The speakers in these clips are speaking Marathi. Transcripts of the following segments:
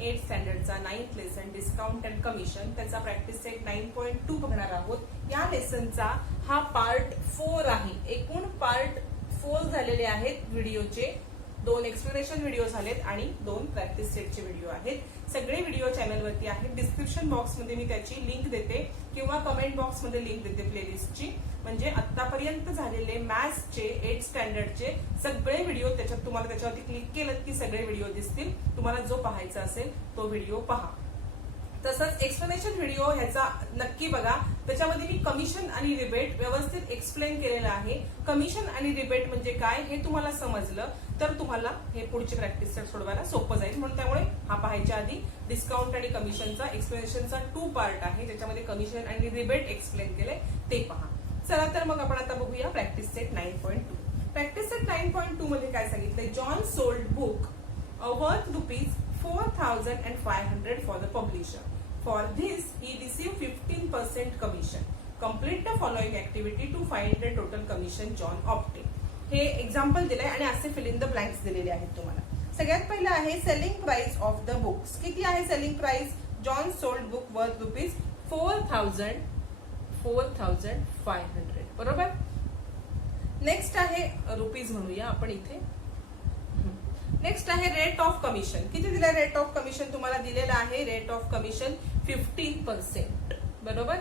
8th स्टँडर्डचा 9th lesson discount and commission त्याचा प्रॅक्टिस सेट 9.2 बघणार आहोत. या लेसनचा हा पार्ट 4 आहे. एकूण पार्ट 4 झालेले आहेत व्हिडिओचे. 2 एक्सप्लेनेशन व्हिडिओ झालेत आणि 2 प्रॅक्टिस सेटचे व्हिडिओ आहेत. सगळे व्हिडिओ चॅनलवरती आहेत. डिस्क्रिप्शन बॉक्समध्ये मी त्याची लिंक देते किंवा कमेंट बॉक्समध्ये लिंक देते प्लेलिस्टची. म्हणजे आतापर्यंत झालेले मॅथ्सचे 8th स्टँडर्डचे सगळे व्हिडिओ त्याच्यात तुम्हाला त्याच्यावरती क्लिक केलं की सगळे व्हिडिओ दिसतील. तुम्हाला जो पाहायचा असेल तो व्हिडिओ पहा. तसंच एक्सप्लेनेशन व्हिडिओ ह्याचा नक्की बघा. त्याच्यामध्ये मी कमिशन आणि रिबेट व्यवस्थित एक्सप्लेन केलेलं आहे. कमिशन आणि रिबेट म्हणजे काय हे तुम्हाला समजलं तर तुम्हाला हे पुढचे प्रॅक्टिस सेट सोडवायला सोपं जाईल. म्हणून त्यामुळे हा पाहायच्या आधी डिस्काउंट आणि कमिशनचा एक्सप्लेनेशनचा 2 पार्ट आहे. त्याच्यामध्ये कमिशन आणि रिबेट एक्सप्लेन केले ते पहा. चला तर मग आपण आता बघूया प्रॅक्टिस सेट 9.2. प्रॅक्टिस सेट 9.2 मध्ये काय सांगितलंय? John sold book worth ₹4,500 for the publisher. For this, he received 15% commission. Complete the following activity to find the total commission John obtained. हे एक्झाम्पल दिलंय आणि असे फिल इन द ब्लँक्स दिलेले आहेत तुम्हाला. सगळ्यात पहिलं आहे selling price of the books. किती आहे selling price? John sold book worth ₹4,500. बरोबर. नेक्स्ट आहे रुपीज म्हणूया आपण इथे. नेक्स्ट आहे रेट ऑफ कमिशन. किती दिलं रेट ऑफ कमिशन? तुम्हाला दिलेलं आहे रेट ऑफ कमिशन 15%. बरोबर.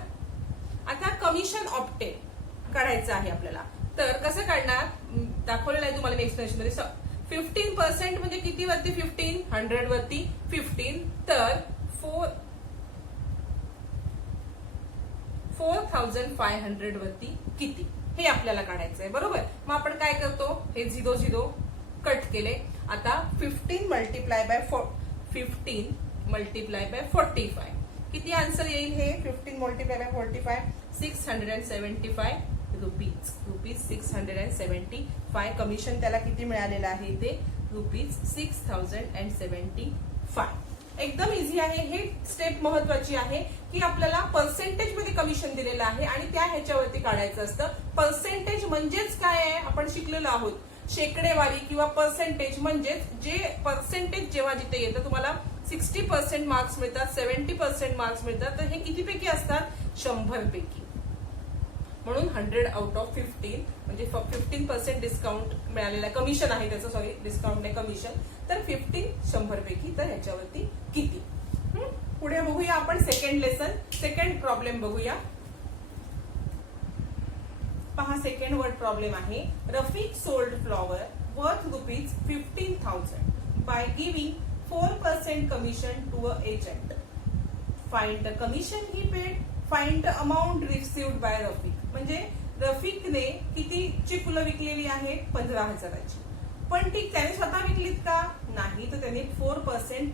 आता कमिशन ऑब्टेन काढायचं आहे आपल्याला. तर कसं काढणार दाखवलेलं आहे तुम्हाला एक्सप्लेनेशन मध्ये. 15% म्हणजे किती वरती 15? 100 वरती 15. तर 4,500 वरती किती हे आपल्याला काढायचं आहे. बरोबर. मग आपण काय करतो? हे 0 कट केले. आता 15 मल्टिप्लाय बाय 45 किती आन्सर येईल? हे 15 मल्टिप्लाय बाय 45 675 रुपीज 675. कमिशन त्याला किती मिळालेलं आहे? ते ₹6,075. एकदम इझी आहे. हे स्टेप महत्वाची आहे की आपल्याला पर्सेंटेज मध्ये कमिशन दिलेलं आहे आणि त्या ह्याच्यावरती काढायचं असतं. पर्सेंटेज म्हणजेच काय आहे आपण शिकलेलो आहोत. शेकडेवारी किंवा पर्सेंटेज म्हणजेच जे पर्सेंटेज जेव्हा जिथे येतं तुम्हाला 60% मार्क्स मिळतात, 70% मार्क्स मिळतात. तर हे किती पैकी असतात? 100 पैकी. म्हणून 100 आउट ऑफ 15 म्हणजे 15% डिस्काउंट मिळालेला कमिशन आहे त्याचं. सॉरी, डिस्काउंट नाही कमिशन. तर 100 पैकी. तर ह्याच्यावरती किती? पुढे बघूया आपण सेकंड लेसन. सेकंड प्रॉब्लेम बघूया. पहा, सेकंड वर्ड प्रॉब्लेम आहे. Rafiq sold flower worth ₹15,000 by giving 4% commission to a agent. Find the commission he paid. Find the amount received by Rafiq. म्हणजे रफीकने कितीची फुलं विकलेली आहेत? 15,000ची. पण ती त्याने स्वतः विकलीत का? नाही. तर त्याने 4%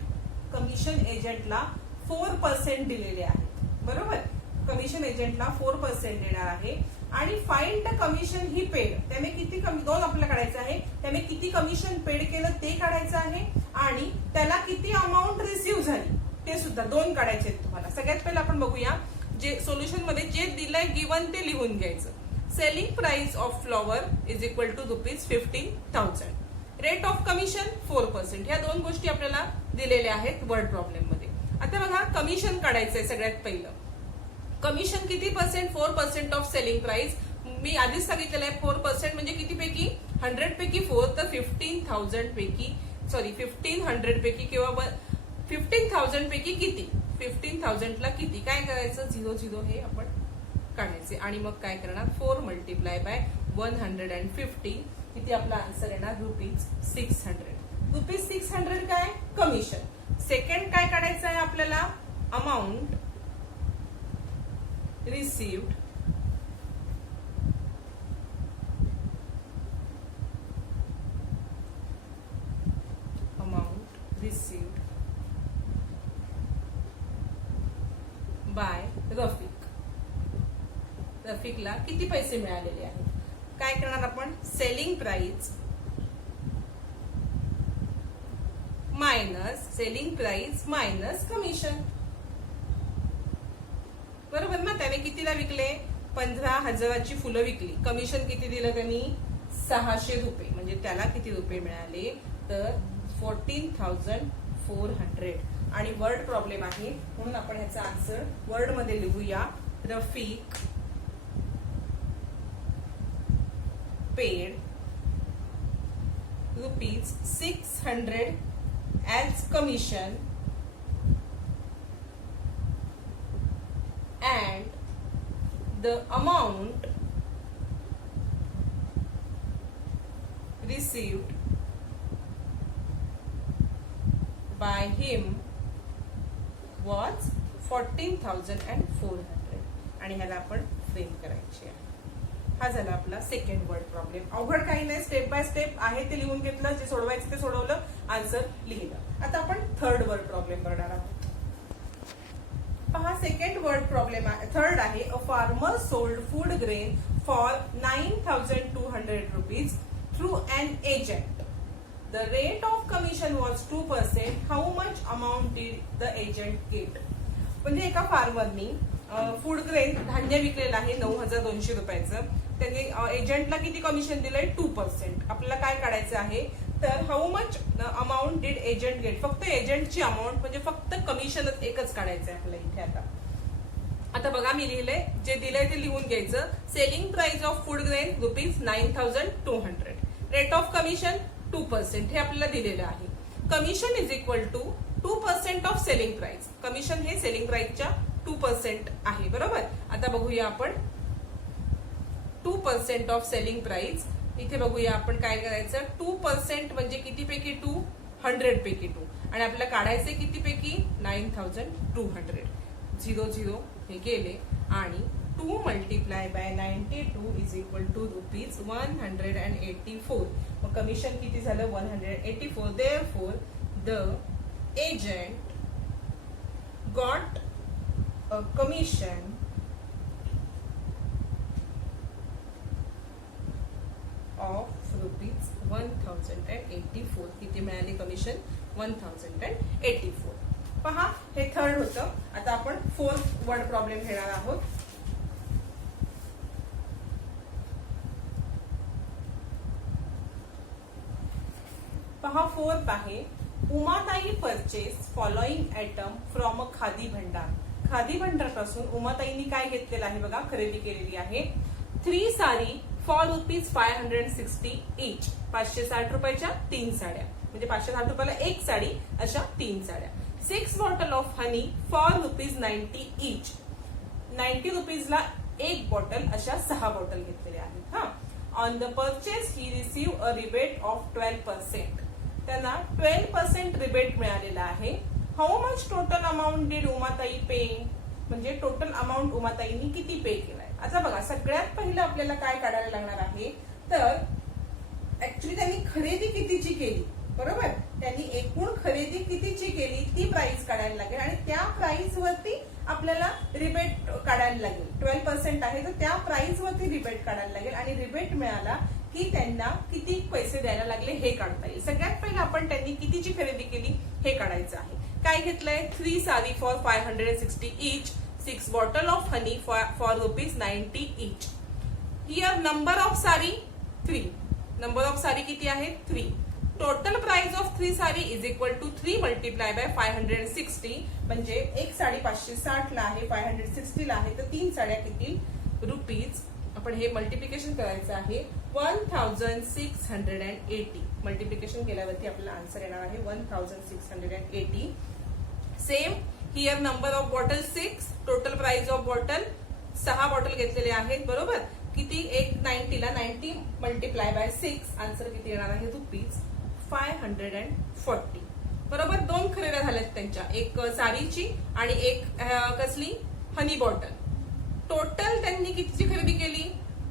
कमिशन एजंटला 4% दिलेले आहेत. बरोबर. कमिशन एजंटला 4% देणार आहे. आणि find the commission he paid. त्याने किती दोन आपल्याला काढायचं आहे. त्याने किती कमिशन पेड केलं ते काढायचं आहे आणि त्याला किती अमाऊंट रिसिव्ह झाली ते सुद्धा 2 काढायचे आहेत तुम्हाला. सगळ्यात पहिलं आपण बघूया. जे सोल्युशन मध्ये जे दिलंय गिवन ते लिहून घ्यायचं. Selling price of flower is equal to ₹15,000. Rate of commission 4%. ह्या 2 गोष्टी आपल्याला दिलेल्या आहेत वर्ड प्रॉब्लेम मध्ये. आता बघा, कमिशन काढायचंय सगळ्यात पहिलं. कमिशन किती पर्सेंट? 4% off selling price. मी आधीच सांगितलेलं आहे 4% म्हणजे किती पैकी? 100 पैकी 4. तर 15,000 पैकी 1500 पैकी किंवा 15,000 पैकी किती? 15,000 ला किती? काय करायचं? 0 हे आपण काढायचे आणि मग काय करणार? 4 मल्टिप्लाय बाय 150. किती आपला आन्सर येणार? ₹600. ₹600 काय? कमिशन. सेकंड काय काढायचं आहे आपल्याला? Amount received by Rafiq. रफीकला किती पैसे मिळालेले आहेत? काय करणार आपण? Selling price minus commission. बरोबर ना. त्याने कितीला विकले? 15,000ची फुलं विकली. कमिशन किती दिलं त्यांनी? ₹600. म्हणजे त्याला किती रुपये मिळाले? तर 14,400. आणि वर्ड प्रॉब्लेम आहे, म्हणून आपण ह्याचा आन्सर वर्ड मध्ये लिहूया. Rafiq paid ₹600 as commission and the amount received by him was 14,400. आणि ह्याला आपण फ्रेम करायची आहे. हा झाला आपला सेकंड वर्ड प्रॉब्लेम. अवघड काही नाही, स्टेप बाय स्टेप आहे ते लिहून घेतलं, जे सोडवायचं ते सोडवलं, आन्सर लिहिलं. आता आपण थर्ड वर्ड प्रॉब्लेम करणार आहोत. पहा, सेकंड वर्ड प्रॉब्लेम आहे, थर्ड आहे. A farmer sold food grain for 9,200 rupees through an agent. The rate of commission was 2%. How much amount did the agent get? म्हणजे एका फार्मरनी फूड ग्रेन धान्य विकलेलं आहे 9,200 रुपयाचं. त्यांनी एजंटला किती कमिशन दिलंय? 2%. आपल्याला काय काढायचं आहे? तर how much amount did agent get. फक्त एजंटची अमाऊंट म्हणजे फक्त कमिशनच एकच काढायचं आहे आपल्याला इथे. आता बघा, मी लिहिलंय, जे दिलंय ते लिहून घ्यायचं. Selling price of food grain ₹9,200. Rate of commission 2%. हे आपल्याला दिलेलं आहे. Commission is equal to 2% of selling price. Commission हे सेलिंग प्राइसच्या 2% आहे, बरोबर. आता बघूया आपण 2% ऑफ सेलिंग प्राइस. इथे बघूया आपण काय करायचं. 2% म्हणजे किती पैकी 2? 100 पैकी 2. आणि आपल्याला काढायचे किती पैकी? 9,200. 0 0 हे गेले आणि 2 multiply by 92 is equal to ₹184. मग कमिशन किती झालं? 184. Therefore the agent got a commission of ₹1,084. किती मिळाले कमिशन? 1,084. पहा, हे थर्ड होतं. आता आपण फोर्थ वर्ड प्रॉब्लेम घेणार आहोत. पहा, फोर्थ आहे. Umatai purchase following item from a Khadi Bhandar. Khadi भंडार पासून उमाताईंनी काय घेतलेलं आहे बघा, खरेदी केलेली आहे. 3 साडी फॉर ₹560 इच. 560 रुपयाच्या 3 साड्या, म्हणजे 560 रुपयाला एक साडी, अशा 3 साड्या. 6 bottle of honey for ₹90 each. 90 रुपीजला एक बॉटल, अशा 6 बॉटल घेतलेल्या आहेत. हा, on the purchase he receive a rebate of 12%. त्यांना 12% रिबेट मिळालेला आहे. How much total amount did Umatai pay. म्हणजे टोटल अमाऊंट उमाताईंनी किती पे केलाय. आता बघा, सगळ्यात पहिलं आपल्याला काय काढायला लागणार आहे. तर ऍक्च्युली त्यांनी खरेदी कितीची केली, बरोबर. त्यांनी एकूण खरेदी कितीची केली ती प्राइस काढायला लागेल आणि त्या प्राइस वरती आपल्याला रिबेट काढायला लागेल. 12% आहे, तर त्या प्राइस वरती रिबेट काढायला लागेल आणि रिबेट मिळाला की त्यांना किती पैसे द्यायला लागले हे काढता येईल. सगळ्यात पहिलं आपण त्यांनी कितीची खरेदी केली हे काढायचं आहे. काय घेतलंय? 3 sari for 560 each. 6 bottle of honey for ₹90 each. Here number of sari 3. Number of sari किती आहे? 3. Total price of 3 sari is equal to 3 multiply by 560. म्हणजे एक साडी 560 ला आहे, 560 ला आहे, तर 3 साड्या किती? रुपीज. आपण हे मल्टिप्लिकेशन करायचं आहे. 1,680. मल्टिप्लिकेशन केल्यावरती आपल्याला आन्सर येणार आहे 1,680. Same here number of bottle 6. Total price of bottle 6 bottle घेतलेले आहेत, बरोबर. किती? एक 90 ला 90 मल्टिप्लाय बाय 6. आन्सर किती येणार आहे? ₹540. बरोबर. 2 खरेद्या झाल्यात त्यांच्या, एक साडीची आणि एक कसली? हनी बॉटल. टोटल त्यांनी कितीची खरेदी केली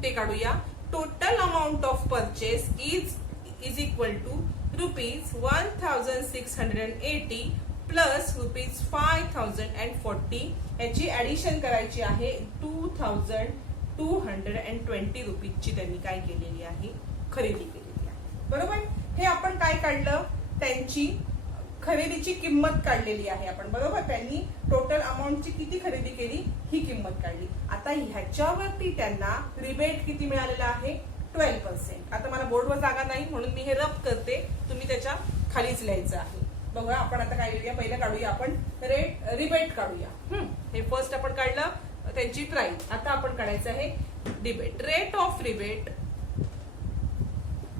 ते काढूया. Total amount of purchase is equal to ₹1,680 plus ₹5,040. याची ऍडिशन करायची आहे. 2,220 रुपीजची त्यांनी काय केलेली आहे? खरेदी केलेली आहे, बरोबर. हे आपण काय काढलं? त्यांची खरेदीची किंमत काढलेली आहे आपण, बरोबर. त्यांनी टोटल अमाऊंटची किती खरेदी केली ही किंमत काढली. आता ह्याच्यावरती त्यांना रिबेट किती मिळालेला आहे? 12%. आता मला बोर्डवर जागा नाही म्हणून मी हे रफ करते, तुम्ही त्याच्या खालीच लिहायचं आहे. बघा आपण आता काय करूया, पहिलं काढूया आपण रिबेट काढूया. हे फर्स्ट आपण काढलं त्यांची प्राइस. आता आपण काढायचं आहे डिबेट. Rate of rebate.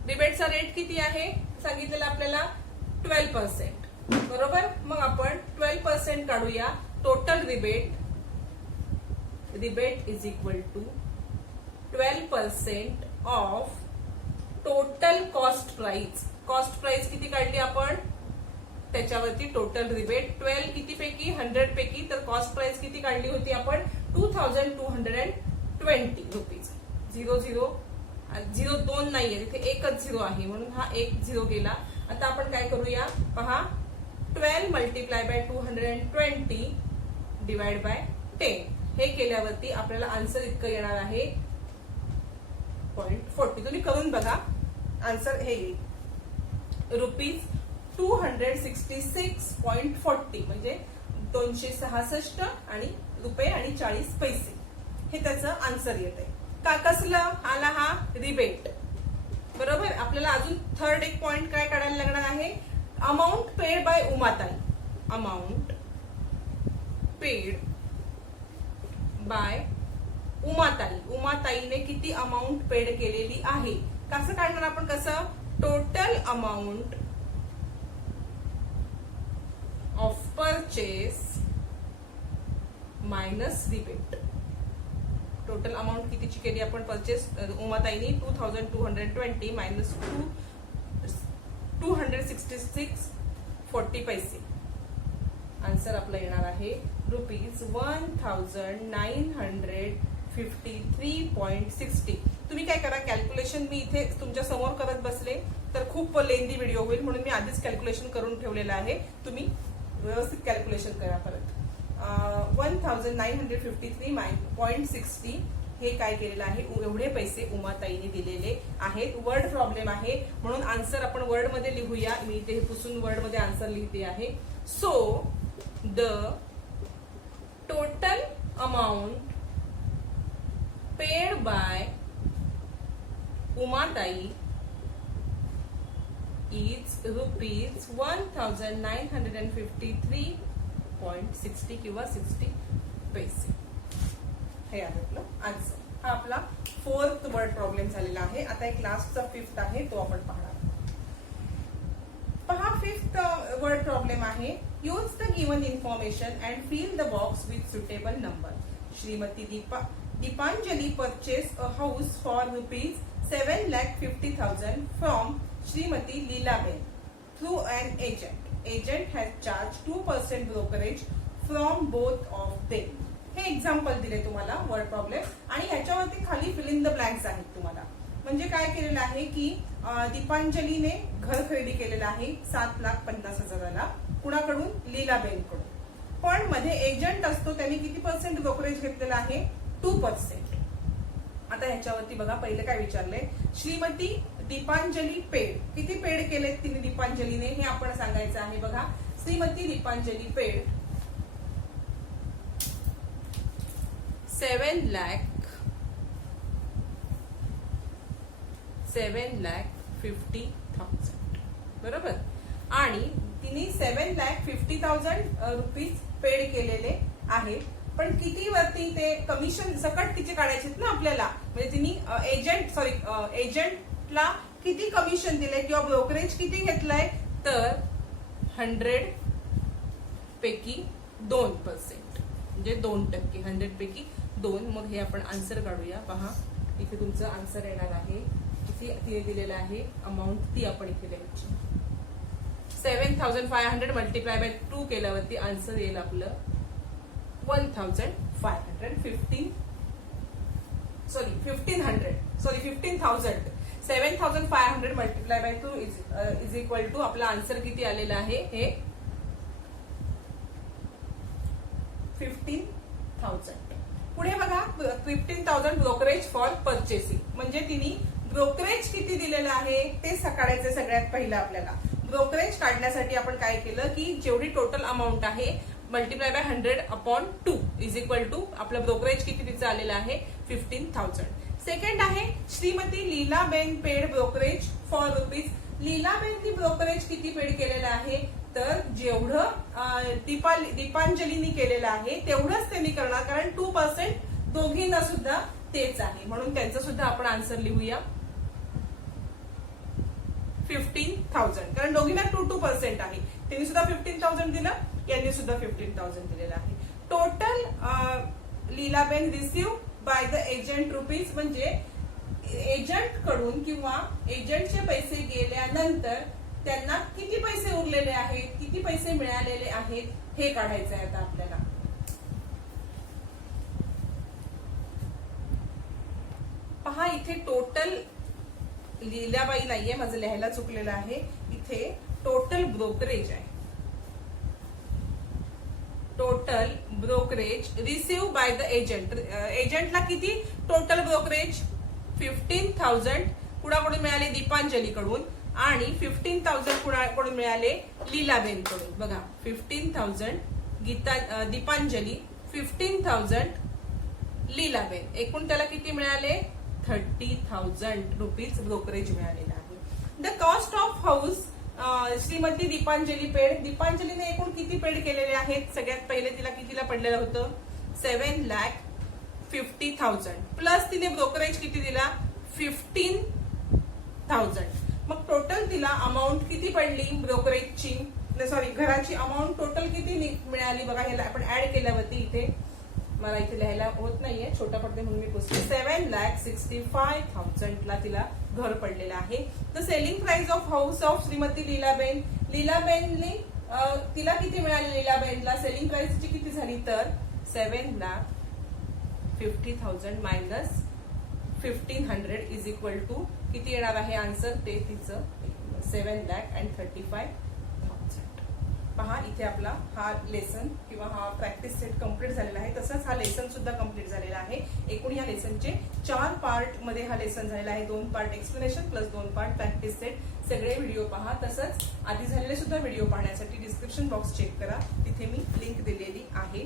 रिबेटचा रेट किती आहे सांगितलेला आपल्याला 12%. बरोबर. मग आपण 12% काढूया. Total rebate is equal to 12% of total cost price. Cost price किती काढली आपण त्याच्यावरती टोटल रिबेट 12 किती पैकी 100 पैकी. तर कॉस्ट प्राइस किती काढली होती आपण 2220 रुपीज. 0 2 नाहीये तिथे एकच 0 आहे म्हणून हा एक 0 गेला. आता आपण काय करूया पहा 12 मल्टिप्लाय बाय 220 डिवाइड बाय 10. हे केल्यावरती आपल्याला आन्सर इतकं येणार आहे 0.40. तुम्ही करून बघा आन्सर हे येईल रुपीज 266.40 म्हणजे 266 आणि रुपये आणि 40 पैसे हे त्याचं आन्सर येत आहे. का कसलं आला हा रिबेट. बरोबर. आपल्याला अजून थर्ड एक पॉइंट काय काढायला लागणार आहे amount paid by Umatai. Amount paid by Umatai. उमाताईने किती अमाऊंट पेड केलेली आहे. कसं काढणार आपण कसं total amount of purchase minus rebate. Total amount कितीची केली आपण परचेस उमाताईनी 2220 मायनस 266.40 पैसे. आन्सर आपला येणार आहे रुपीज 1953.60. तुम्ही काय करा कॅल्क्युलेशन मी इथे तुमच्या समोर करत बसले तर खूप लेंदी व्हिडिओ होईल म्हणून मी आधीच कॅल्क्युलेशन करून ठेवलेलं आहे. तुम्ही व्यवस्थित कॅल्क्युलेशन करा परत. 1953.60 हे काय केलेलं आहे एवढे पैसे उमाताईने दिलेले आहेत. वर्ड प्रॉब्लेम आहे म्हणून आन्सर आपण वर्ड मध्ये लिहूया. मी इथे पुसून वर्ड मध्ये आन्सर लिहिते आहे. So the total amount paid by Umatai is rupees 1953.60 किंवा 60 पैसे. हे आहे आपलं आन्सर. हा आपला फोर्थ वर्ड प्रॉब्लेम झालेला आहे. आता एक लास्टचा फिफ्थ आहे तो आपण पाहणार. पहा फिफ्थ वर्ड प्रॉब्लेम आहे use the given information and fill the box with suitable number. Shrimati Deepanjali purchase a house for rupees 7,50,000 from Srimati Leelaben through an agent. Agent has charged 2% brokerage from both of them. हे एक्झाम्पल दिले तुम्हाला वर्ड प्रॉब्लेम आणि ह्याच्यावरती खाली फिल इन द ब्लँक्स आहेत तुम्हाला. म्हणजे काय केलेलं आहे की दीपांजलीने घर खरेदी केलेलं आहे 7,50,000 कुणाकडून लीलाबेन कडून. पण मध्ये एजंट असतो त्यांनी किती पर्सेंट ब्रोकरेज घेतलेला आहे 2%. आता ह्याच्यावरती बघा पहिलं काय विचारलंय श्रीमती दीपांजली पेड. किती पेड केलेत तिने दीपांजलीने हे आपण सांगायचं आहे. बघा श्रीमती दीपांजली पेड 7,50,000 बरोबर. आणि तिने 7,50,000 रुपीज पेड केलेले आहे. पण किती वरती ते कमिशन सकट तिचे काढायचे ना आपल्याला. म्हणजे तिने एजंटला किती कमिशन दिले किंवा ब्रोकरेज किती घेतलंय तर 100 पैकी 2% म्हणजे 2%. 100 पैकी 2. मग हे आपण आन्सर काढूया. पहा इथे तुमचं आन्सर येणार आहे. किती तिने दिलेलं आहे अमाऊंट ती आपण इथे लिहायची. 7,500 मल्टिप्लाय बाय 2 केल्यावरती आन्सर येईल आपलं 15,000. 7,500 multiply by 2 is equal to आपला आन्सर किती आलेला आहे हे 15,000. पुढे बघा 15,000 ब्रोकरेज फॉर परचेसिंग. म्हणजे तिने ब्रोकरेज किती दिलेलं आहे ते काढायचं सगळ्यात पहिलं आपल्याला. ब्रोकरेज काढण्यासाठी आपण काय केलं की जेवढी टोटल अमाऊंट आहे multiply by 100/2 is equal to आपलं ब्रोकरेज किती तिचं आलेलं आहे 15,000. सेकंड आहे Shrimati Lilaben paid brokerage for rupees. लीलाबेननी ब्रोकरेज किती पेड केलेलं आहे तर जेवढं दीपांजलीनी केलेलं आहे तेवढंच त्यांनी करणार, कारण 2% दोघींना सुद्धा तेच आहे, म्हणून त्यांचं सुद्धा आपण आन्सर लिहूया 15,000, कारण दोघींना 2% आहे. त्यांनी सुद्धा 15,000 दिलं, यांनी सुद्धा 15,000 दिलेलं आहे. Total Leelaben receive by the agent rupees, म्हणजे एजंट कडून किंवा एजंटचे पैसे गेल्यानंतर त्यांना किती पैसे उरलेले आहेत, किती पैसे मिळालेले आहेत हे काढायचं आहे आता आपल्याला. पहा इथे टोटल लीलाबाई नाहीये, माझं लिहायला चुकलेलं आहे. इथे टोटल ब्रोकरेज आहे. Total brokerage receive by the agent. एजंटला किती टोटल ब्रोकरेज 15,000 कुणाकडून मिळाले, दीपांजलीकडून, आणि 15,000 कुणाकडून मिळाले, लीलाबेनकडून. बघा 15,000 दीपांजली, 15,000 लीलाबेन, एकूण त्याला किती मिळाले 30,000 रुपीज ब्रोकरेज मिळालेला आहे. The cost of house Shrimati Deepanjali paid. दीपांजलीने एकूण किती पेड केलेले आहेत, सगळ्यात पहिले तिला कितीला पडलेलं होतं 7,50,000 प्लस तिने ब्रोकरेज किती दिला 15,000. मग टोटल तिला अमाऊंट किती पडली ब्रोकरेजची, सॉरी घराची अमाऊंट टोटल किती मिळाली. बघा ह्याला आपण ऍड केल्यावरती इथे मला इथे लिहायला होत नाहीये, छोटा पडते म्हणून मी पुसते. 7,65,000 ला तिला घर पडलेलं आहे. The selling price of house of Shrimati Lilaben. लीलाबेनने तिला किती मिळाले, लीलाबेनला सेलिंग प्राइस ची किती झाली तर 7,50,000 मायनस 1,500 इज इक्वल टू किती येणार आहे आन्सर, ते तिचं 7,35,000. पहा इथे आपला हा लेसन किंवा हा प्रॅक्टिस सेट कम्प्लीट झालेला आहे. तसंच हा लेसन सुद्धा कम्प्लीट झालेला आहे. एकूण या लेसनचे 4 पार्ट मध्ये हा लेसन झालेला आहे. 2 part explanation plus 2 part practice set. सगळे व्हिडिओ पहा. तसंच आधी झालेले सुद्धा व्हिडिओ पाहण्यासाठी डिस्क्रिप्शन बॉक्स चेक करा, तिथे मी लिंक दिलेली आहे.